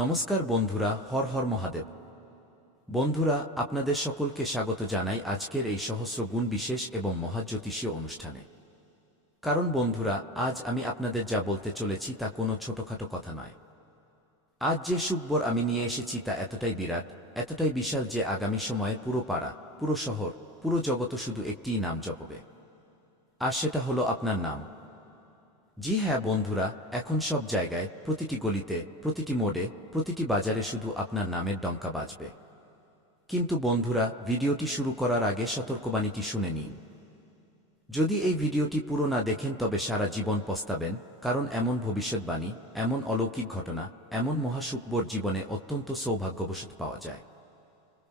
নমস্কার বন্ধুরা, হর হর মহাদেব। বন্ধুরা, আপনাদের সকলকে স্বাগত জানাই আজকের এই সহস্র গুণ বিশেষ এবং মহাজ্যোতিষীয় অনুষ্ঠানে। কারণ বন্ধুরা, আজ আমি আপনাদের যা বলতে চলেছি তা কোনো ছোটখাটো কথা নয়। আজ যে সুখবর আমি নিয়ে এসেছি তা এতটাই বিরাট, এতটাই বিশাল যে আগামী সময়ে পুরো পাড়া, পুরো শহর, পুরো জগৎ শুধু একটিই নাম জপবে। আর সেটা হলো আপনার নাম। জি হ্যাঁ বন্ধুরা, এখন সব জায়গায়, প্রতিটি গলিতে, প্রতিটি মোড়ে, প্রতিটি বাজারে শুধু আপনার নামের ডঙ্কা বাজবে। কিন্তু বন্ধুরা, ভিডিওটি শুরু করার আগে সতর্কবাণীটি শুনে নিন। যদি এই ভিডিওটি পুরো না দেখেন তবে সারা জীবন পস্তাবেন, কারণ এমন ভবিষ্যৎবাণী, এমন অলৌকিক ঘটনা, এমন মহাসুখবর জীবনে অত্যন্ত সৌভাগ্যবশত পাওয়া যায়।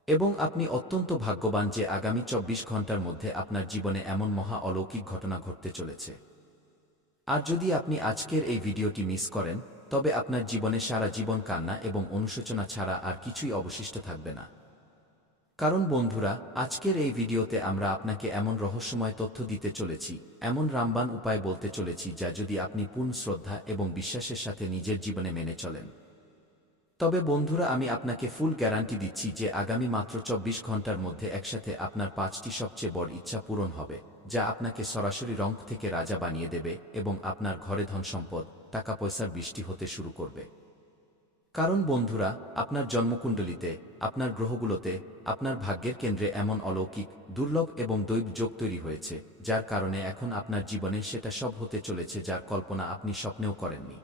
এবং আপনি অত্যন্ত ভাগ্যবান যে আগামী ২৪ ঘন্টার মধ্যে আপনার জীবনে এমন মহা অলৌকিক ঘটনা ঘটতে চলেছে। আর যদি আপনি আজকের এই ভিডিওটি মিস করেন, তবে আপনার জীবনে সারা জীবন কান্না এবং অনুশোচনা ছাড়া আর কিছুই অবশিষ্ট থাকবে না। কারণ বন্ধুরা, আজকের এই ভিডিওতে আমরা আপনাকে এমন রহস্যময় তথ্য দিতে চলেছি, এমন রামবাণ উপায় বলতে চলেছি যা যদি আপনি পূর্ণ শ্রদ্ধা এবং বিশ্বাসের সাথে নিজের জীবনে মেনে চলেন, তবে বন্ধুরা আমি আপনাকে ফুল গ্যারান্টি দিচ্ছি যে আগামী মাত্র ২৪ ঘন্টার মধ্যে একসাথে আপনার ৫টি সবচেয়ে বড় ইচ্ছা পূরণ হবে, যা আপনাকে সরাসরি রঙ্ক থেকে রাজা বানিয়ে দেবে এবং আপনার ঘরে ধন সম্পদ, টাকা পয়সার বৃষ্টি হতে শুরু করবে। কারণ বন্ধুরা, আপনার জন্মকুণ্ডলিতে, আপনার গ্রহগুলোতে, আপনার ভাগ্যের কেন্দ্রে এমন অলৌকিক, দুর্লভ এবং দৈব যোগ তৈরি হয়েছে, যার কারণে এখন আপনার জীবনে সেটা সব হতে চলেছে যার কল্পনা আপনি স্বপ্নেও করেননি।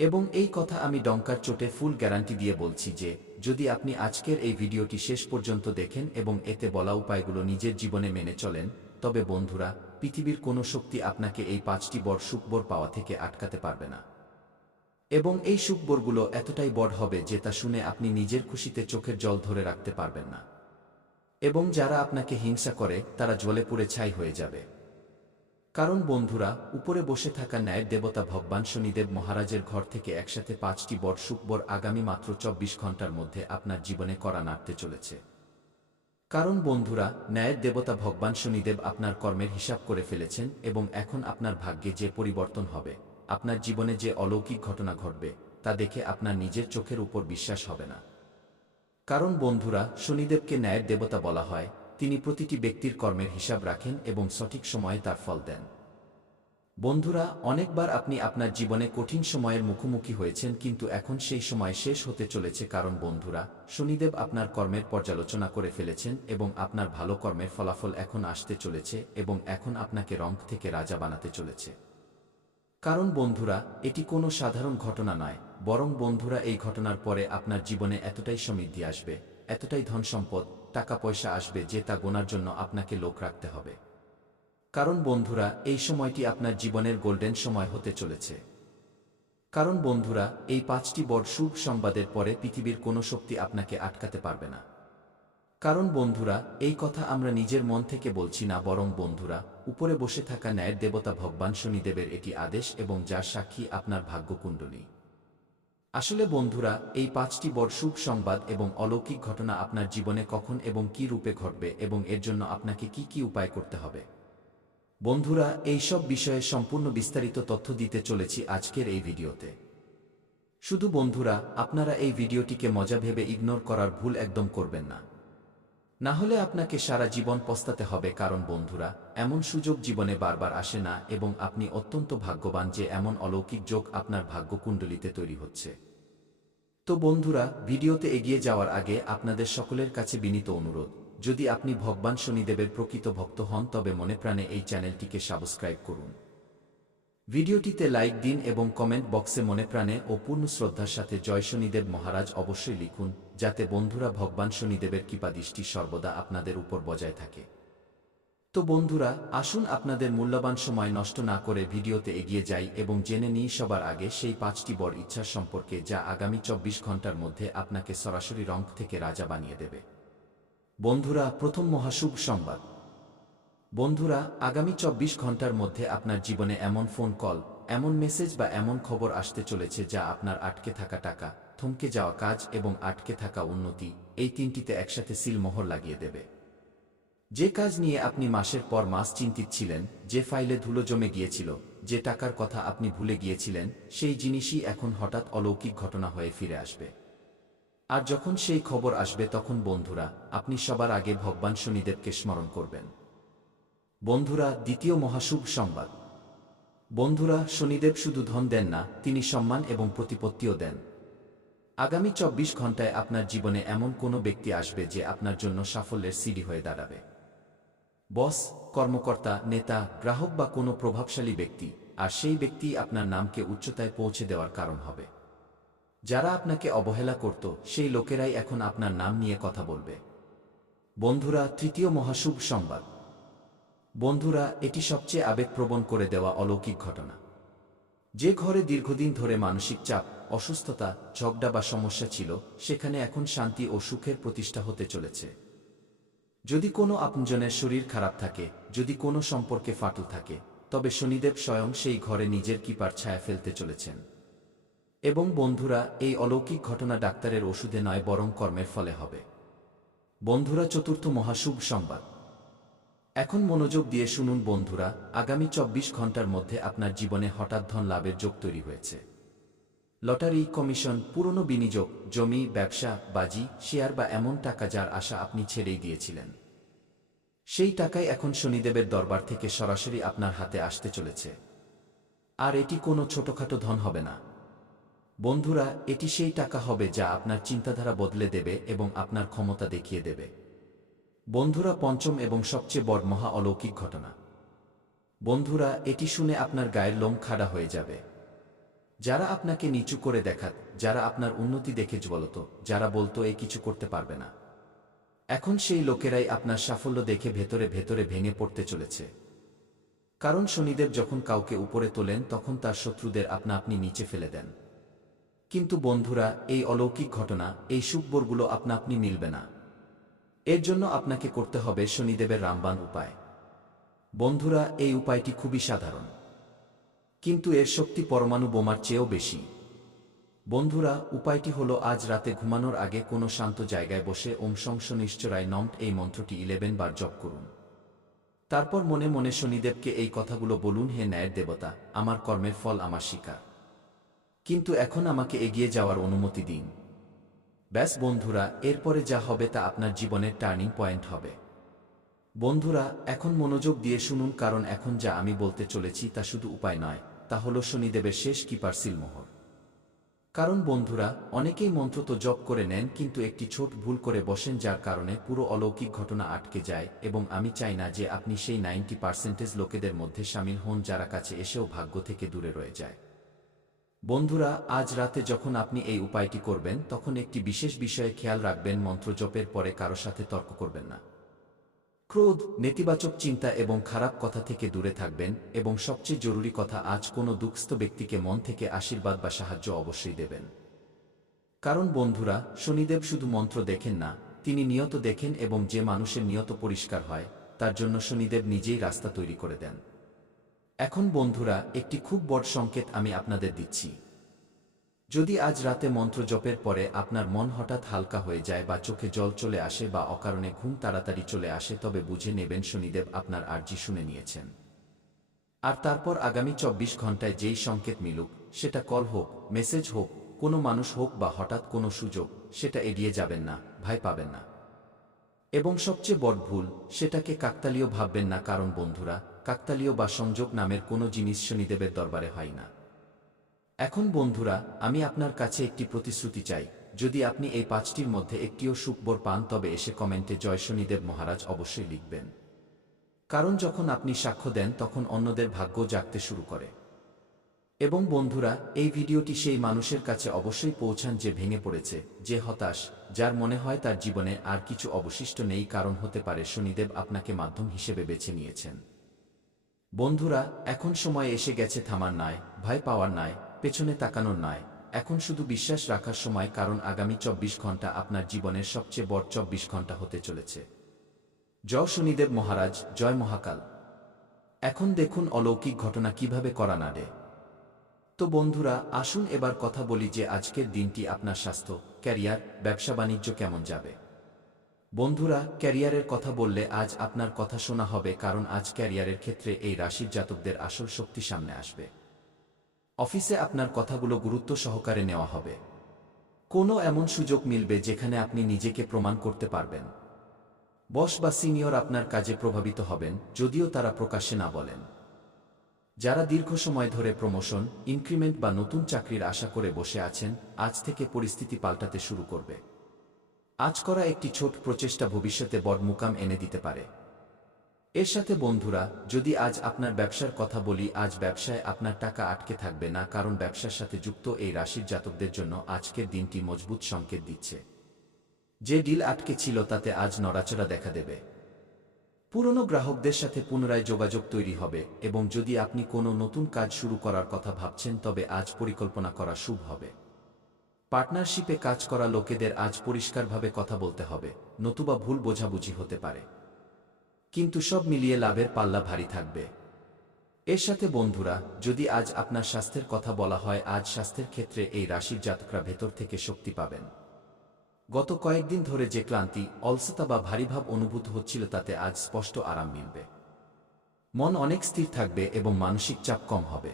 এবং এই কথা আমি ডঙ্কার চোটে ফুল গ্যারান্টি দিয়ে বলছি যে, যদি আপনি আজকের এই ভিডিওটি শেষ পর্যন্ত দেখেন এবং এতে বলা উপায়গুলো নিজের জীবনে মেনে চলেন, তবে বন্ধুরা, পৃথিবীর কোনো শক্তি আপনাকে এই ৫টি বড় সুখবর পাওয়া থেকে আটকাতে পারবে না। এবং এই সুখবরগুলো এতটাই বড় হবে যে তা শুনে আপনি নিজের খুশিতে চোখের জল ধরে রাখতে পারবেন না। এবং যারা আপনাকে হিংসা করে তারা জ্বলে পুড়ে ছাই হয়ে যাবে। কারণ বন্ধুরা, উপরে বসে থাকা ন্যায়ের দেবতা ভগবান শনিদেব মহারাজের ঘর থেকে একসাথে ৫টি বড় সুখবর আগামী মাত্র ২৪ ঘন্টার মধ্যে আপনার জীবনে করা নাড়তে চলেছে। কারণ বন্ধুরা, ন্যায়ের দেবতা ভগবান শনিদেব আপনার কর্মের হিসাব করে ফেলেছেন এবং এখন আপনার ভাগ্যে যে পরিবর্তন হবে, আপনার জীবনে যে অলৌকিক ঘটনা ঘটবে, তা দেখে আপনার নিজের চোখের উপর বিশ্বাস হবে না। কারণ বন্ধুরা, শনিদেবকে ন্যায়ের দেবতা বলা হয়, তিনি প্রতিটি ব্যক্তির কর্মের হিসাব রাখেন এবং সঠিক সময়ে তার ফল দেন। বন্ধুরা, অনেকবার আপনি আপনার জীবনে কঠিন সময়ের মুখোমুখি হয়েছেন, কিন্তু এখন সেই সময় শেষ হতে চলেছে। কারণ বন্ধুরা, শনিদেব আপনার কর্মের পর্যালোচনা করে ফেলেছেন এবং আপনার ভালো কর্মের ফলাফল এখন আসতে চলেছে এবং এখন আপনাকে রঙ্ক থেকে রাজা বানাতে চলেছে। কারণ বন্ধুরা, এটি কোনো সাধারণ ঘটনা নয়, বরং বন্ধুরা এই ঘটনার পরে আপনার জীবনে এতটাই সমৃদ্ধি আসবে, এতটাই ধন সম্পদ, টাকা পয়সা আসবে যে তা গোনার জন্য আপনাকে লোক রাখতে হবে। কারণ বন্ধুরা, এই সময়টি আপনার জীবনের গোল্ডেন সময় হতে চলেছে। কারণ বন্ধুরা, এই ৫টি বড় শুভ সংবাদের পরে পৃথিবীর কোনো শক্তি আপনাকে আটকাতে পারবে না। কারণ বন্ধুরা, এই কথা আমরা নিজের মন থেকে বলছি না, বরং বন্ধুরা, উপরে বসে থাকা ন্যায়ের দেবতা ভগবান শনিদেবের এটি আদেশ এবং যার সাক্ষী আপনার ভাগ্যকুণ্ডলী। আসলে বন্ধুরা, এই ৫টি বড় শুভ সংবাদ এবং অলৌকিক ঘটনা আপনার জীবনে কখন এবং কী রূপে ঘটবে এবং এর জন্য আপনাকে কি কি উপায় করতে হবে, বন্ধুরা, এই সব বিষয়ে সম্পূর্ণ বিস্তারিত তথ্য দিতে চলেছি আজকের এই ভিডিওতে। শুধু বন্ধুরা, আপনারা এই ভিডিওটিকে মজা ভেবে ইগনোর করার ভুল একদম করবেন না। না হলে আপনাকে সারা জীবন পস্তাতে হবে। কারণ বন্ধুরা, এমন সুযোগ জীবনে বারবার আসে না এবং আপনি অত্যন্ত ভাগ্যবান যে এমন অলৌকিক যোগ আপনার ভাগ্যকুণ্ডলিতে তৈরি হচ্ছে। তো বন্ধুরা, ভিডিওতে এগিয়ে যাওয়ার আগে আপনাদের সকলের কাছে বিনীত অনুরোধ, যদি আপনি ভগবান শনিদেবের প্রকৃত ভক্ত হন তবে মনে প্রাণে এই চ্যানেলটিকে সাবস্ক্রাইব করুন। ভিডিওটিতে লাইক দিন এবং কমেন্ট বক্সে মনে প্রাণে ও পূর্ণ শ্রদ্ধার সাথে জয় শনিদেব মহারাজ অবশ্যই লিখুন, যাতে বন্ধুরা ভগবান শনিদেবের কৃপাদৃষ্টি সর্বদা আপনাদের উপর বজায় থাকে। তো বন্ধুরা, আসুন আপনাদের মূল্যবান সময় নষ্ট না করে ভিডিওতে এগিয়ে যাই এবং জেনে নিই সবার আগে সেই ৫টি বড় ইচ্ছার সম্পর্কে যা আগামী ২৪ ঘন্টার মধ্যে আপনাকে সরাসরি রঙ্ক থেকে রাজা বানিয়ে দেবে। বন্ধুরা, প্রথম মহাশুভ সংবাদ। বন্ধুরা, আগামী ২৪ ঘন্টার মধ্যে আপনার জীবনে এমন ফোন কল, এমন মেসেজ বা এমন খবর আসতে চলেছে যা আপনার আটকে থাকা টাকা, থমকে যাওয়া কাজ এবং আটকে থাকা উন্নতি, এই তিনটিতে একসাথে সিলমোহর লাগিয়ে দেবে। যে কাজ নিয়ে আপনি মাসের পর মাস চিন্তিত ছিলেন, যে ফাইলে ধুলো জমে গিয়েছিল, যে টাকার কথা আপনি ভুলে গিয়েছিলেন, সেই জিনিসই এখন হঠাৎ অলৌকিক ঘটনা হয়ে ফিরে আসবে। আর যখন সেই খবর আসবে তখন বন্ধুরা, আপনি সবার আগে ভগবান শনিদেবকে স্মরণ করবেন। বন্ধুরা, দ্বিতীয় মহাশুভ সংবাদ। বন্ধুরা, শনিদেব শুধু ধন দেন না, তিনি সম্মান এবং প্রতিপত্তিও দেন। আগামী 24 ঘন্টায় আপনার জীবনে এমন কোনো ব্যক্তি আসবে যে আপনার জন্য সাফল্যের সিঁড়ি হয়ে দাঁড়াবে। বস, কর্মকর্তা, নেতা, গ্রাহক বা কোনো প্রভাবশালী ব্যক্তি, আর সেই ব্যক্তি আপনার নামকে উচ্চতায় পৌঁছে দেওয়ার কারণ হবে। যারা আপনাকে অবহেলা করত, সেই লোকেরাই এখন আপনার নাম নিয়ে কথা বলবে। বন্ধুরা, তৃতীয় মহাশুভ সংবাদ। বন্ধুরা, এটি সবচেয়ে আবেগপ্রবণ করে দেওয়া অলৌকিক ঘটনা। যে ঘরে দীর্ঘদিন ধরে মানসিক চাপ, অসুস্থতা, ঝগড়া বা সমস্যা ছিল, সেখানে এখন শান্তি ও সুখের প্রতিষ্ঠা হতে চলেছে। যদি কোনো আপনজনের শরীর খারাপ থাকে, যদি কোনো সম্পর্কে ফাটল থাকে, তবে শনিদেব স্বয়ং সেই ঘরে নিজের কৃপার ছায়া ফেলতে চলেছেন। এবং বন্ধুরা, এই অলৌকিক ঘটনা ডাক্তারের ওষুধে নয় বরং কর্মের ফলে হবে। বন্ধুরা, চতুর্থ মহাশুভ সংবাদ। এখন মনোযোগ দিয়ে শুনুন বন্ধুরা, আগামী 24 ঘন্টার মধ্যে আপনার জীবনে হঠাৎ ধন লাভের যোগ তৈরি হয়েছে। লটারি, কমিশন, পুরনো বিনিয়োগ, জমি, ব্যবসা, বাজি, শেয়ার বা এমন টাকা যার আশা আপনি ছেড়েই দিয়েছিলেন, সেই টাকাই এখন শনিদেবের দরবার থেকে সরাসরি আপনার হাতে আসতে চলেছে। আর এটি কোনো ছোটখাটো ধন হবে না। বন্ধুরা, এটি সেই টাকা হবে যা আপনার চিন্তাধারা বদলে দেবে এবং আপনার ক্ষমতা দেখিয়ে দেবে। বন্ধুরা, পঞ্চম এবং সবচেয়ে বড় মহা অলৌকিক ঘটনা। বন্ধুরা, এটি শুনে আপনার গায়ের লোম খাড়া হয়ে যাবে। যারা আপনাকে নিচু করে দেখাত, যারা আপনার উন্নতি দেখে বলতো, যারা বলতো এ কিছু করতে পারবে না, এখন সেই লোকেরাই আপনার সাফল্য দেখে ভেতরে ভেতরে ভেঙে পড়তে চলেছে। কারণ শনিদেব যখন কাউকে উপরে তোলেন তখন তার শত্রুদের আপনা আপনি নিচে ফেলে দেন। কিন্তু বন্ধুরা, এই অলৌকিক ঘটনা, এই সুখবরগুলো আপনা আপনি মিলবে না। এর জন্য আপনাকে করতে হবে শনিদেবের রামবাণ উপায়। বন্ধুরা, এই উপায়টি খুবই সাধারণ, কিন্তু এর শক্তি পরমাণু বোমার চেয়েও বেশি। বন্ধুরা, উপায়টি হলো আজ রাতে ঘুমানোর আগে কোনো শান্ত জায়গায় বসে ওম শং শনিশ্চরায় নমঃ এই মন্ত্রটি 11 বার জপ করুন। তারপর মনে মনে শনিদেবকে এই কথাগুলো বলুন, হে ন্যায়ের দেবতা, আমার কর্মের ফল আমার স্বীকার, কিন্তু এখন আমাকে এগিয়ে যাওয়ার অনুমতি দিন। ব্যাস বন্ধুরা, এরপরে যা হবে তা আপনার জীবনের টার্নিং পয়েন্ট হবে। বন্ধুরা, এখন মনোযোগ দিয়ে শুনুন, কারণ এখন যা আমি বলতে চলেছি তা শুধু উপায় নয়, তা হলো শনিদেবের শেষ কৃপার সিলমোহর। কারণ বন্ধুরা, অনেকেই মন্ত্র তো জপ করে নেন কিন্তু একটি ছোট ভুল করে বসেন, যার কারণে পুরো অলৌকিক ঘটনা আটকে যায়। এবং আমি চাই না যে আপনি সেই 90% লোকেদের মধ্যে শামিল হন যারা কাছে এসেও ভাগ্য থেকে দূরে রয়ে যায়। বন্ধুরা, আজ রাতে যখন আপনি এই উপায়টি করবেন তখন একটি বিশেষ বিষয়ে খেয়াল রাখবেন, মন্ত্র জপের পরে কারো সাথে তর্ক করবেন না। ক্রোধ, নেতিবাচক চিন্তা এবং খারাপ কথা থেকে দূরে থাকবেন, এবং সবচেয়ে জরুরি কথা, আজ কোনো দুঃস্থ ব্যক্তিকে মন থেকে আশীর্বাদ বা সাহায্য অবশ্যই দেবেন। কারণ বন্ধুরা, শনিদেব শুধু মন্ত্র দেখেন না, তিনি নিয়ত দেখেন, এবং যে মানুষের নিয়ত পরিষ্কার হয় তার জন্য শনিদেব নিজেই রাস্তা তৈরি করে দেন। এখন বন্ধুরা, একটি খুব বড় সংকেত আমি আপনাদের দিচ্ছি। যদি আজ রাতে মন্ত্র জপের পরে আপনার মন হঠাৎ হালকা হয়ে যায় বা চোখে জল চলে আসে বা অকারণে ঘুম তাড়াতাড়ি চলে আসে, তবে বুঝে নেবেন শনিদেব আপনার আর্জি শুনে নিয়েছেন। আর তারপর আগামী 24 ঘন্টায় যেই সংকেত মিলুক, সেটা কল হোক, মেসেজ হোক, কোনো মানুষ হোক বা হঠাৎ কোনো সুযোগ, সেটা এড়িয়ে যাবেন না, ভয় পাবেন না। এবং সবচেয়ে বড় ভুল, সেটাকে কাকতালীয় ভাববেন না, কারণ বন্ধুরা, কাকতালীয় বা সংযোগ নামের কোনো জিনিস শনিদেবের দরবারে হয় না। এখন বন্ধুরা, আমি আপনার কাছে একটি প্রতিশ্রুতি চাই। যদি আপনি এই 5টির মধ্যে একটিও সুখবর পান তবে এসে কমেন্টে জয় শনিদেব মহারাজ অবশ্যই লিখবেন। কারণ যখন আপনি সাক্ষ্য দেন তখন অন্যদের ভাগ্য জাগতে শুরু করে। এবং বন্ধুরা, এই ভিডিওটি সেই মানুষের কাছে অবশ্যই পৌঁছান যে ভেঙে পড়েছে, যে হতাশ, যার মনে হয় তার জীবনে আর কিছু অবশিষ্ট নেই, কারণ হতে পারে শনিদেব আপনাকে মাধ্যম হিসেবে বেছে নিয়েছেন। বন্ধুরা, এখন সময় এসে গেছে থামার নয়, ভয় পাওয়ার নয়, পেছনে তাকানোর নয়, এখন শুধু বিশ্বাস রাখার সময়, কারণ আগামী 24 ঘন্টা আপনার জীবনের সবচেয়ে বড় 24 ঘন্টা হতে চলেছে। জয় শনিদেব মহারাজ, জয় মহাকাল। এখন দেখুন অলৌকিক ঘটনা কিভাবে করা নাড়ে। তো বন্ধুরা, আসুন এবার কথা বলি যে আজকের দিনটি আপনার স্বাস্থ্য, ক্যারিয়ার, ব্যবসা বাণিজ্য কেমন যাবে। বন্ধুরা, ক্যারিয়ারের কথা বললে আজ আপনার কথা শোনা হবে, কারণ আজ ক্যারিয়ারের ক্ষেত্রে এই রাশির জাতকদের আসল শক্তি সামনে আসবে। অফিসে আপনার কথাগুলো গুরুত্ব সহকারে নেওয়া হবে। কোনো এমন সুযোগ মিলবে যেখানে আপনি নিজেকে প্রমাণ করতে পারবেন। বস বা সিনিয়র আপনার কাজে প্রভাবিত হবেন, যদিও তারা প্রকাশ্যে না বলেন। যারা দীর্ঘ সময় ধরে প্রমোশন, ইনক্রিমেন্ট বা নতুন চাকরির আশা করে বসে আছেন, আজ থেকে পরিস্থিতি পাল্টাতে শুরু করবে। আজ করা একটি ছোট প্রচেষ্টা ভবিষ্যতে বড় মুকাম এনে দিতে পারে। এর সাথে বন্ধুরা, যদি আজ আপনার ব্যবসার কথা বলি, আজ ব্যবসায় আপনার টাকা আটকে থাকবে না, কারণ ব্যবসার সাথে যুক্ত এই রাশির জাতকদের জন্য আজকের দিনটি মজবুত সংকেত দিচ্ছে। যে ডিল আটকে ছিল তাতে আজ নড়াচড়া দেখা দেবে। পুরনো গ্রাহকদের সাথে পুনরায় যোগাযোগ তৈরি হবে, এবং যদি আপনি কোনো নতুন কাজ শুরু করার কথা ভাবছেন তবে আজ পরিকল্পনা করা শুভ হবে। পার্টনারশিপে কাজ করা লোকেদের আজ পরিষ্কারভাবে কথা বলতে হবে, নতুবা ভুল বোঝাবুঝি হতে পারে। কিন্তু সব মিলিয়ে লাভের পাল্লা ভারী থাকবে। এর সাথে বন্ধুরা, যদি আজ আপনার স্বাস্থ্যের কথা বলা হয়, আজ স্বাস্থ্যের ক্ষেত্রে এই রাশির জাতকরা ভেতর থেকে শক্তি পাবেন। গত কয়েকদিন ধরে যে ক্লান্তি, অলসতা বা ভারীভাব অনুভূত হচ্ছিল তাতে আজ স্পষ্ট আরাম মিলবে। মন অনেক স্থির থাকবে এবং মানসিক চাপ কম হবে।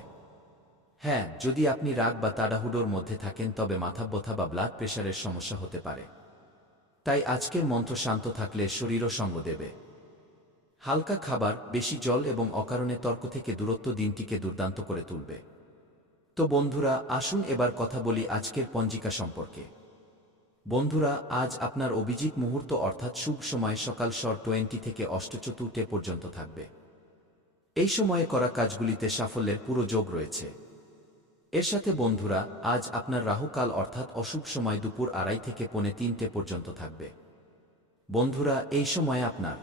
হ্যাঁ, যদি আপনি রাগ বা তাড়াহুড়োর মধ্যে থাকেন তবে মাথা ব্যথা বা ব্লাড প্রেশারের সমস্যা হতে পারে। তাই আজকের মন্ত্র শান্ত থাকলে শরীরও সঙ্গ দেবে। হালকা খাবার, বেশি জল এবং অকারণে তর্ক থেকে দূরত্ব দিনটিকে দুর্দান্ত করে তুলবে। তো বন্ধুরা, আসুন এবার কথা বলি আজকের পঞ্জিকা সম্পর্কে। বন্ধুরা, আজ আপনার অভিজিৎ মুহূর্ত অর্থাৎ শুভ সময় সকাল 20 থেকে 8:04 পর্যন্ত থাকবে। এই সময়ে করা কাজগুলিতে সাফল্যের পুরো যোগ রয়েছে। এর সাথে বন্ধুরা, আজ আপনার রাহুকাল অর্থাৎ অশুভ সময় দুপুর 2:30 থেকে 3:45 পর্যন্ত থাকবে। বন্ধুরা, এই সময়ে আপনার